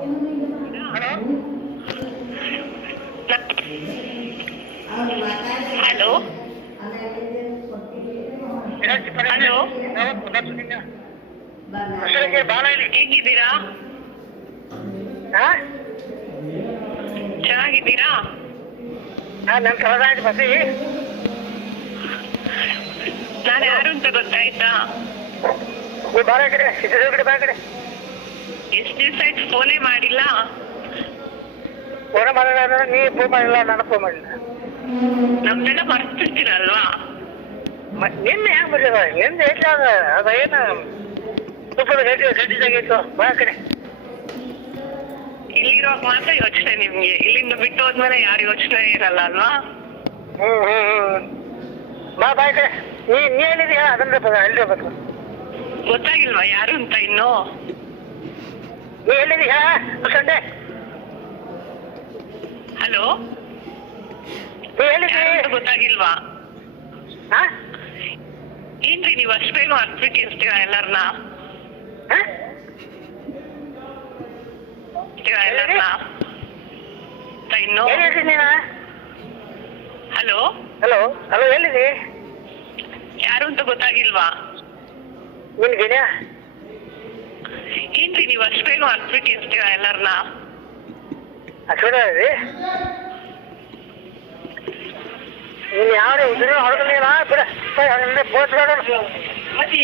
Hello hello ಹೇಗಿದ್ದೀರಾ? ಚೆನ್ನಾಗಿದ್ದೀರಾ? ನಾನು ಯಾರು ಅಂತ ಗೊತ್ತಾಯ್ತಾ? ಎಷ್ಟು ದಿವಸ ಆಯ್ತು ಫೋನೇ ಮಾಡಿಲ್ಲ. ನೀ ಫೋನ್ ಮಾಡಿಲ್ಲ, ನಾನು ಫೋನ್ ಮಾಡಿಲ್ಲ. ನಮ್ದೆಲ್ಲ ಮರ್ತಿರ್ತೀರಲ್ವಾ? ನಿನ್ನೆ ಹೆಂಗ್ ಬರ್ಲಿಲ್ಲ? ನಿನ್ನೆ ಎಷ್ಟು ಅದೇನು ಸೂಪರ್ ಗಟ್ಟಿದಾಗಿತ್ತು. ಬಾ ಕಡೆ ಇಲ್ಲಿರೋಕ್ ಮಾತ್ರ ಯೋಚನೆ ನಿಮ್ಗೆ, ಇಲ್ಲಿಂದ ಬಿಟ್ಟು ಹೋದ್ಮೇಲೆ ಯಾರು ಯೋಚನೆ ಇರಲ್ಲ ಅಲ್ವಾ? ಬಾ ಬಾಯ್ ಕಡೆ. ನೀ ಹೇಳಿದೀಯಾ ಅದನ್ನ ಹೇಳಿರ್ಬೇಕು. ಗೊತ್ತಾಗಿಲ್ವಾ ಯಾರು ಅಂತ ಇನ್ನು? ನೀ ಹೇಳಿದೀಯಾ ಸಂಡೆ? ಹಲೋ, ನೀ ಹೇಳಿದಿ ಗೊತ್ತಾಗಿಲ್ವಾ? ಹಾ ಏನ್ರಿ ನೀವು ಅಷ್ಟು ಬೇಗ ಅರ್ತ್ಬಿಟ್ಟಿರ್ತೀರಾ ಎಲ್ಲರನ್ನ? ಇನ್ನು ಹಲೋ ಹಲೋ ಹಲೋ ಎಲ್ಲಿದಿ? ಯಾರು ಅಂತ ಗೊತ್ತಾಗಿಲ್ವಾ? ನಿನ್ ಗೆಳೆಯ. ಏನ್ರಿ ನೀವು ಅಷ್ಟು ಬೇಗ ಅರ್ತ್ಬಿಟ್ಟಿರ್ತೀರಾ ಎಲ್ಲರನ್ನ? ಅಷ್ಟೇ ನೀನ್ ಯಾವ ಹೊರಗಲ್ಲ ಬಿಡ. ಮತ್ತೆ